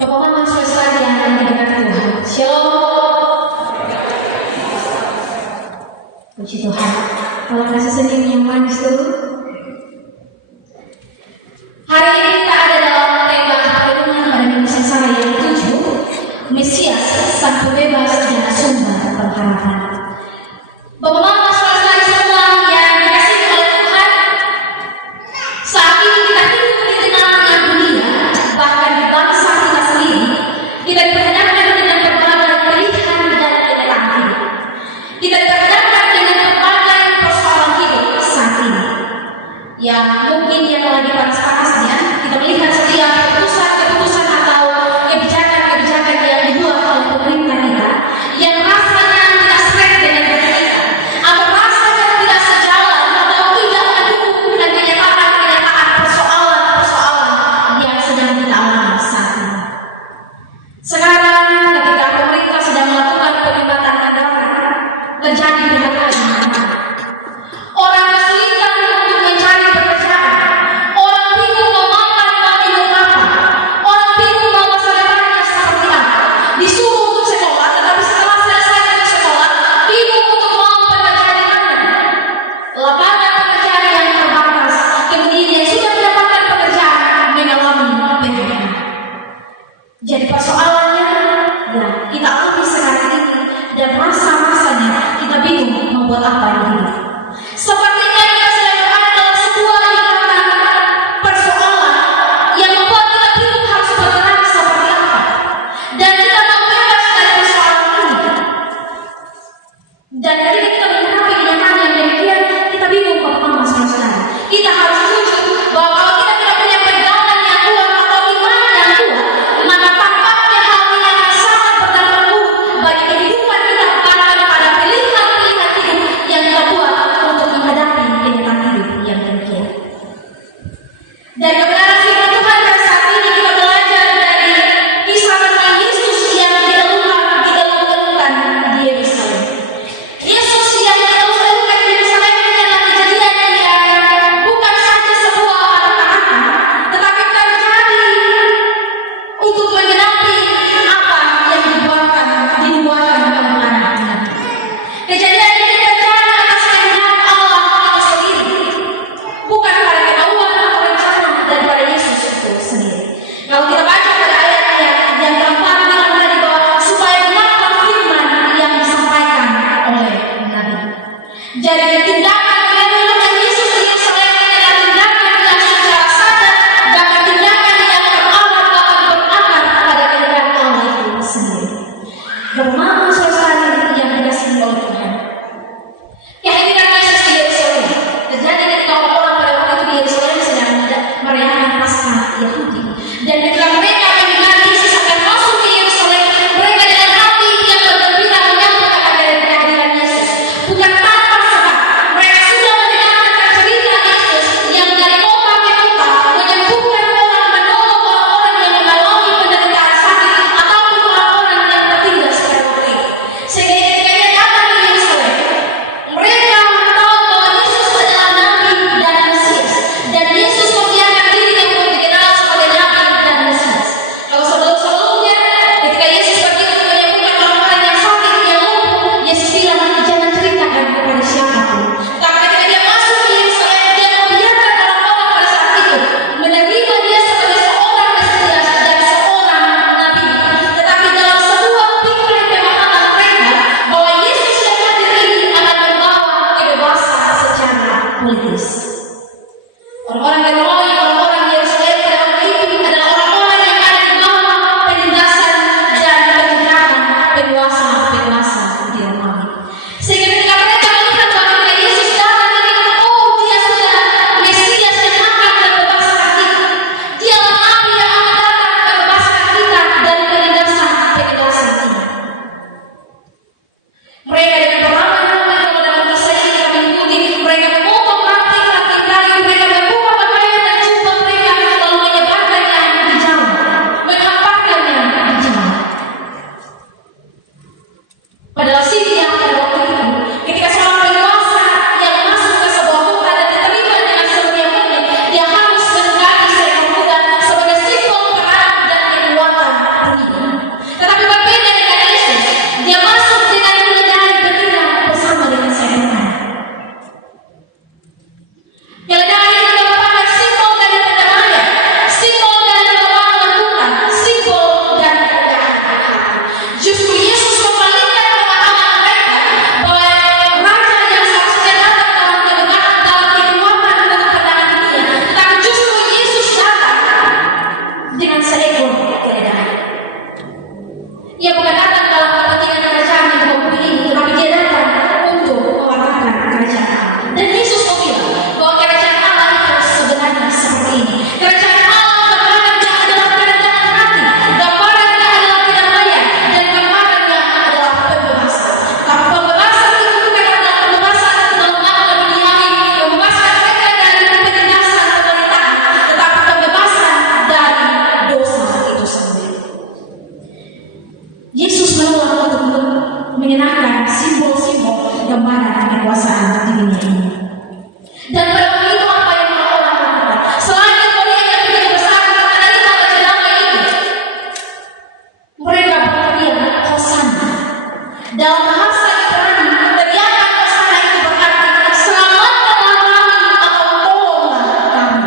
Bapak Mama saudara yang didengar Tuhan, Shalom. Puji Tuhan. Kalau kasih senyum yang manis dulu. Hari ini kita ada dalam tema renungan pada minggu sengsara yang 7, Mesias, Sang Pembebas dan Sumber Pengharapan. Bapak Mama saudara semua yang dikasihi oleh Tuhan, saat ini kita hidup di tengah-tengah dunia, bahkan di bangsa kita sendiri, kita diperhadapkan dengan berbagai pilihan dan kenyataan hidup. Kita diperhadapkan dengan berbagai persoalan hidup saat ini. Yang mungkin yang lagi panas-panasnya, kita melihat setiap keputusan-keputusan atau kebijakan-kebijakan yang dibuat oleh pemerintah kita, yang rasanya tidak sesuai dengan kita, atau rasanya tidak sejalan atau tidak mendukung dengan kenyataan persoalan-persoalan yang sedang kita alami saat ini. Sekarang ketika pemerintah sedang melakukan penyumbatan anggaran, terjadi PHK di mana-mana. Orang kesulitan untuk mencari pekerjaan, orang bingung mau makan, mau minum apa, orang bingung mau masa depannya seperti apa. Disuruh untuk sekolah, tetapi setelah selesai dari sekolah, bingung untuk mau pekerjaan di mana. Lapangan pekerjaan yang terbatas, kemudian yang sudah mendapatkan pekerjaan mengalami PHK. Jadi persoalannya, ya kita alami sekarang ini, dan masa-masanya kita bingung membuat apa yang hidup. Sepertinya kita sedang berada dalam sebuah ikatan persoalan yang membuat kita bingung harus bergerak seperti apa. Dan kita mau bebas dari persoalan ini. Dan ketika kita menghadapi kenyataan yang demikian, kita bingung Bapak Mama saudara. Kita harus jujur bahwa kalau kita tidak punya pegangan yang kuat atau iman yang kuat, maka tampaknya hal ini akan sangat berdampak buruk bagi kehidupan kita, bahkan pada pilihan-pilihan hidup yang kita buat untuk menghadapi kenyataan hidup yang demikian. Dan kebenaran firman Tuhan pada saat ini kita belajar dari kisah tentang Yesus yang dielukan di Yerusalem. Yesus yang dielukan di Yerusalem adalah kejadian yang bukan saja sebuah anak-anak, tetapi terjadi untuk menggenapi apa yang dinubuatkan oleh anak-anak. Kejadian ini terjadi atas kehendak Allah itu sendiri, bukan pada kemauan atau rencana daripada Yesus itu sendiri. Kalau kita baca pada ayat-ayat yang keempat bilang tadi bahwa supaya benarlah firman yang disampaikan oleh Nabi. Jadi tindakan mengeluarkan Yesus di Yerusalem adalah tindakan yang secara sadar dan tindakan yang berakar Dia bukan datang dalam kepentingan kerajaan yang bumi ini, tetapi dia datang untuk mewartakan kerajaan Allah. Dan Yesus bilang bahwa kerajaan Allah itu sebenarnya seperti ini. Kerajaan Allah gambarannya adalah kerendahan hati, gambarannya adalah kedamaian, dan gambarannya adalah pembebasan. Tapi pembebasan itu bukan adalah pembebasan dalam makna duniawi, membebaskan mereka dari penindasan pemerintahan, tetapi pembebasan dari dosa itu sendiri. Yesus menolak untuk mengenakan simbol-simbol gambaran kekuasaan di dunia ini. Dan pada itu apa yang orang lakukan? Selain euforia yang begitu besar karena lima raja damai itu, mereka berteriak Hosana. Dalam bahasa Ibrani, teriakan Hosana itu berarti selamatkanlah kami atau tolonglah kami.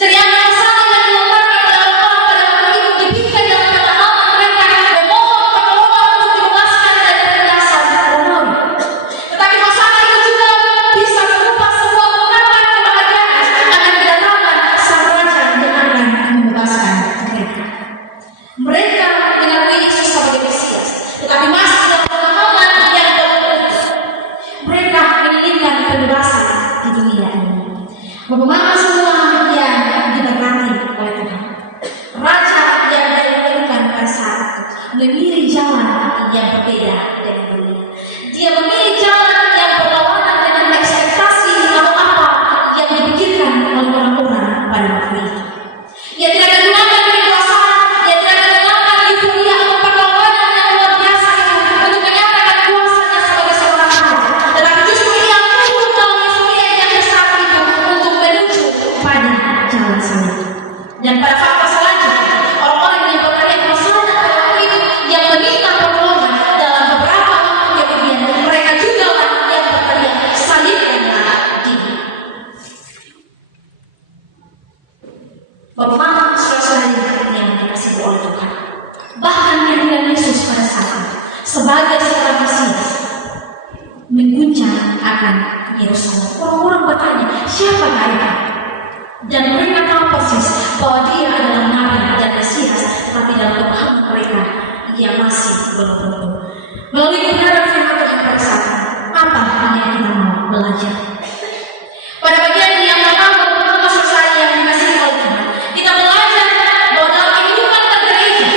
Teriakan Hosana yang dilontarkan oleh orang pada waktu itu diberikan dalam pengalaman mereka memohon pertolongan untuk dibebaskan dari penindasan Romawi. Tetapi Hosana itu juga bisa berupa sebuah ungkapan kebahagiaan akan kedatangan sang raja yang akan membebaskan mereka. Mereka mengakui Yesus sebagai Mesias, tetapi masih dalam pemahaman yang berbeda. Mereka menginginkan pembebasan di dunia ini. Bagaimana semua yang diberkati oleh Tuhan. Raja yang dilakukan pada saat itu memilih jalan yang berbeda dengan dunia. Dia memilih jalan yang berlawanan dengan ekspektasi atau apa yang dipikirkan oleh orang-orang pada waktu itu. Ia tidak menggunakan kekuasaan, ia tidak menggunakan euforia atau perlawanan yang luar biasa itu untuk menyatakan kuasanya sebagai seorang raja. Tetapi justru ia turun dalam euforia yang besar itu untuk menuju pada jalan salib. Dan pada fakta selanjutnya, orang-orang yang berteriak Hosana pada waktu itu yang meminta pertolongan dalam beberapa waktu kemudian mereka juga lah yang berteriak salibkanlah dia. Bagaimana saudara-saudari yang dikasihi oleh Tuhan? Bahkan kehadiran Yesus pada saat itu sebagai seorang Mesias mengguncang akan Yerusalem. Orang-orang bertanya, siapa dia? Dan mereka tahu persis bahwa dia adalah Nabi dan Mesias, tetapi dalam pemahaman mereka ia masih belum tentu. Melalui kebenaran firman Tuhan pada saat ini, apa yang kita mau belajar? Pada bagian yang pertama, selesai yang dikasihi oleh Tuhan, kita belajar bahwa dalam kehidupan bergereja,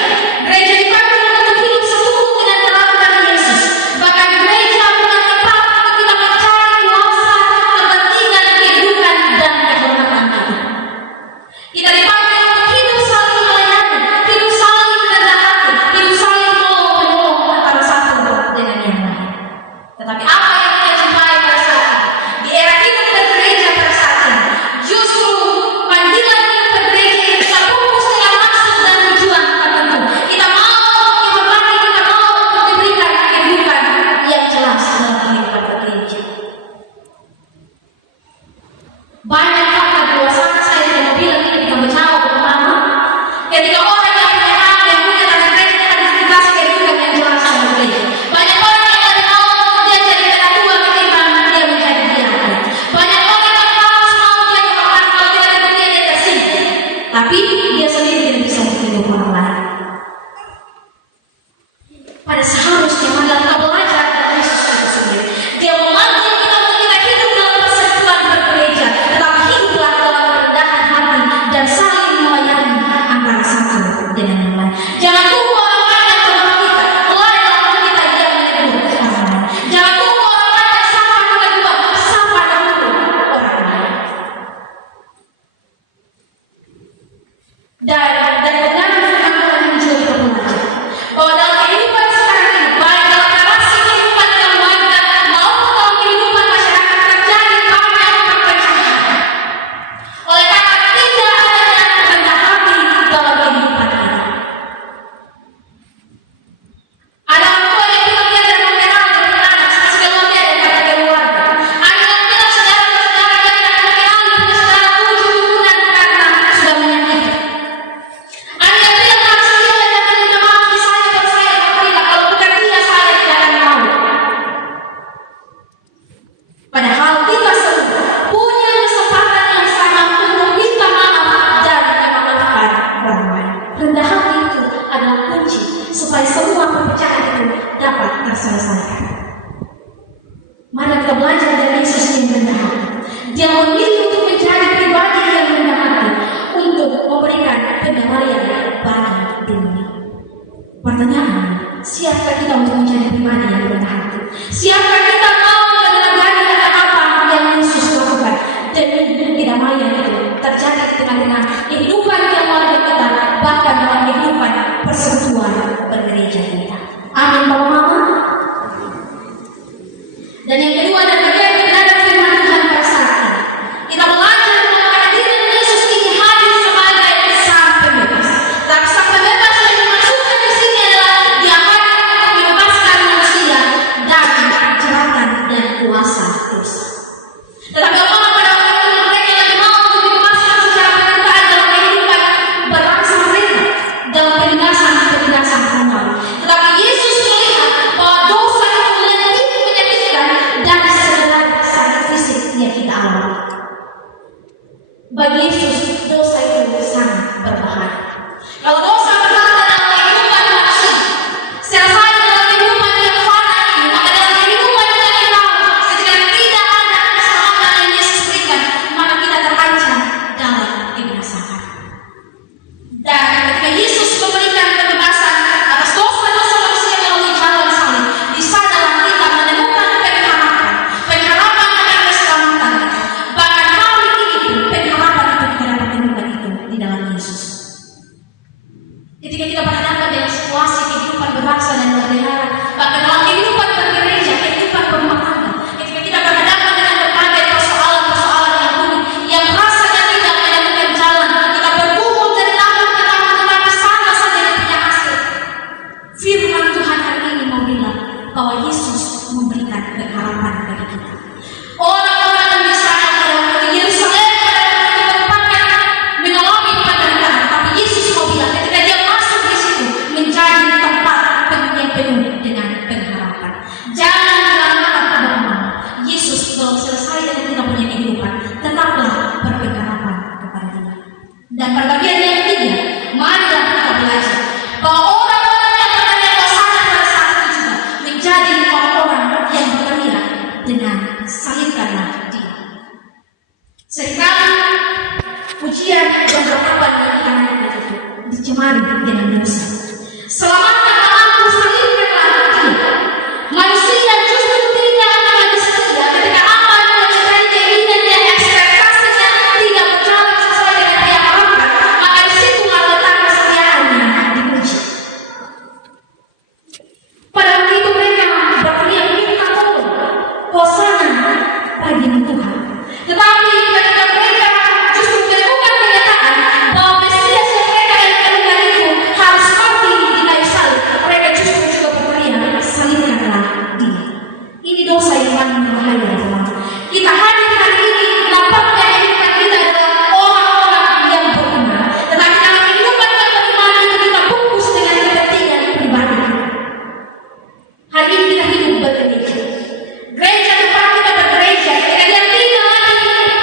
gereja dipanggil untuk hidup sesuai dengan teladan Yesus. Bahkan gereja bukan tempat untuk kita mencari kuasa, kepentingan kehidupan dan kehormatan kita. Kita dipanggil untuk selesaikan. Mari kita belajar dari Yesus yang rendah hati. Dia memilih untuk menjadi pribadi yang rendah hati untuk memberikan pendamaian bagi dunia. Pertanyaan, siapkah kita untuk menjadi pribadi yang rendah hati? Siapkah kita mau meneladani apa yang Yesus lakukan demi kedamaian itu terjadi di tengah-tengah kehidupan keluarga kita, bahkan dalam kehidupan persekutuan bergereja kita. Amin, Bapak Mama. Dan yang kedua, dan bagian kebenaran firman Tuhan pada saat ini, kita belajar bahwa kehadiran Yesus ini hadir sebagai sang pembebas. Tapi sang pembebas yang dimaksudkan di sini adalah Dia hadir untuk membebaskan manusia dari jeratan dan kuasa dosa. Tetapi orang pada waktu itu mereka lebih mau untuk dibebaskan secara permintaan dalam kehidupan berbangsa mereka, dalam penindasan romawi. Tetapi Yesus melihat bahwa dosa itu lebih menyakitkan dari segala sakit fisik yang kita alami. Bagi Yesus, dosa itu sangat berbahaya. Kalau dosa berada dalam kehidupan manusia, selesai dalam kehidupan yang fana ini, maka dalam kehidupan yang kita ketika tidak ada keselamatan yang Yesus berikan, maka kita terancam dalam kebinasaan. Dan ketika Yesus memberikan kebebasan atas dosa-dosa manusia melalui jalan salib, di sanalah kita menemukan pengharapan akan keselamatan. Bahkan hari ini pun pengharapan itu kita dapat temukan itu di dalam Yesus. Ketika kita berhadapan dengan situasi kehidupan berbangsa dan bernegara, bahkan dalam kehidupan bergereja, kehidupan berumah tangga, ketika kita berhadapan dengan berbagai persoalan-persoalan yang rumit, yang rasanya tidak menemukan jalan, kita bergumul dari tahun ke tahun, tetapi sama saja tidak punya hasil. Firman Tuhan hari ini mau bilang bahwa Yesus memberikan pengharapan bagi kita. Orang-orang yang di sana pada waktu Yerusalem pada waktu itu merupakan mengalami penderitaan, tapi Yesus mau bilang ketika Dia masuk di situ menjadi tempat yang penuh dengan pengharapan. Jangan berharap teman-teman, Yesus belum selesai dengan kita punya kehidupan, tetaplah berpengharapan kepada Dia. Dan pada bagian yang ketiga, marilah kita belajar bahwa orang-orang yang berteriak hosana pada saat itu juga menjadi orang-orang yang berteriak dengan salibkanlah Dia. Seringkali pujian dan doa yang kita naikkan itu dicemari dengan dosa. Selamatkanlah aku, salibkanlah Dia. Manusia justru tidak akan lagi setia ketika apa yang menjadi keinginan dan ekspektasinya tidak berjalan sesuai dengan yang dia harapkan, maka disitulah letak kesetiaannya diuji. Pada waktu itu mereka berteriak minta tolong, hosana bagi Tuhan. Tetapi ketika mereka justru menemukan kenyataan bahwa Mesias yang mereka inginkan itu harus mati di kayu salib, mereka justru juga berteriak salibkanlah Dia. Ini dosa yang paling berbahaya, teman. Kita hadir hari ini nampaknya kehidupan kita adalah orang-orang yang beriman, tetapi dalam kehidupan yang beriman itu kita bungkus dengan kepentingan pribadi kita. Hari ini kita hidup bergereja. Gereja tempat kita bergereja, ketika Dia tidak lagi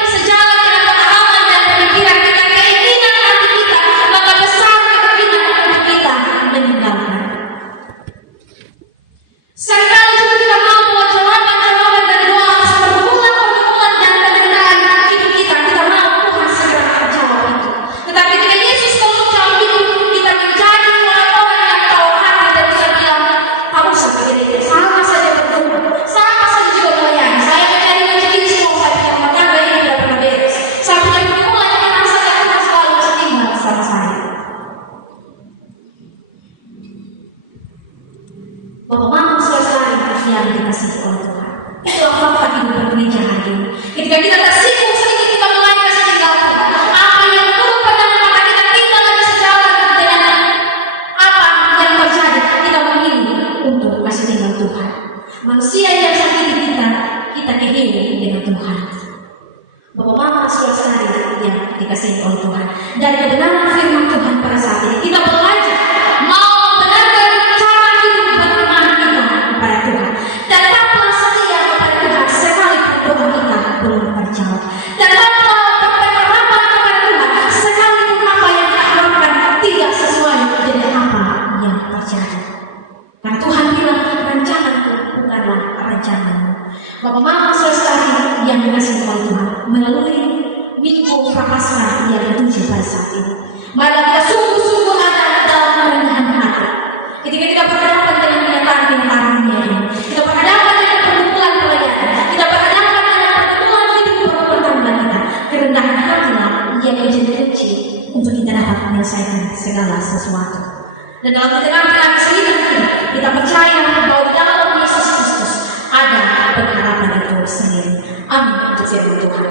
sejalan dengan pengalaman dan pemikiran kita, keinginan hati kita, maka besar kemungkinan untuk kita meninggalkan. Seringkali juga kita mau membuat jawaban-jawaban dari doa atas pergumulan dan penderitaan hidup kita. Kita mau Tuhan segera menjawab itu. Tetapi ketika Yesus mau menjawab itu, kita menjadi orang-orang yang tahu hati dan kita bilang, kamu sebagai diri, sama saja bergumul, sama saja juga melayani. Saya mencari rezeki di semua, saya punya rumah tangga yang tidak pernah beres. Saya punya pergumulan yang memang saja Tuhan selalu masih tinggal sama saya. Bapak Mama saudara yang dikasihi oleh Tuhan, itulah fakta hidup bergereja hari ini. Ketika kita tersinggung sedikit, kita mulai kasih tinggal Tuhan. Apa yang belum pernah maka kita tinggal lagi sejalan dengan apa yang terjadi. Kita memilih untuk kasih tinggal Tuhan. Manusia yang sakiti kita kehilangan dengan Tuhan. Bapak Mama saudara yang dikasihi oleh Tuhan, dari kebenaran firman Tuhan pada saat ini kita belajar mau membenarkan cara hidup beriman kita kepada Tuhan. Tetaplah setia kepada Tuhan sekalipun doa kita belum terjawab. Bapak Mama Saudara yang dikasihi oleh Tuhan, melalui Minggu Prapaskah yang ke-7 pada saat ini, marilah kita sungguh-sungguh ada dalam kerendahan hati. Ketika kita berhadapan dengan kenyataan-kenyataan dunia ini, kita berhadapan dengan pergumulan pelayanan, kita berhadapan dengan pergumulan hidup rumah kita, kerendahan hatilah yang menjadi kunci untuk kita dapat menyelesaikan segala sesuatu. Dan dalam tengah-tengah kesulitan ini, kita percaya bahwa di dalam Yesus Kristus ada pengharapan itu sendiri. Amin. Untuk firman Tuhan.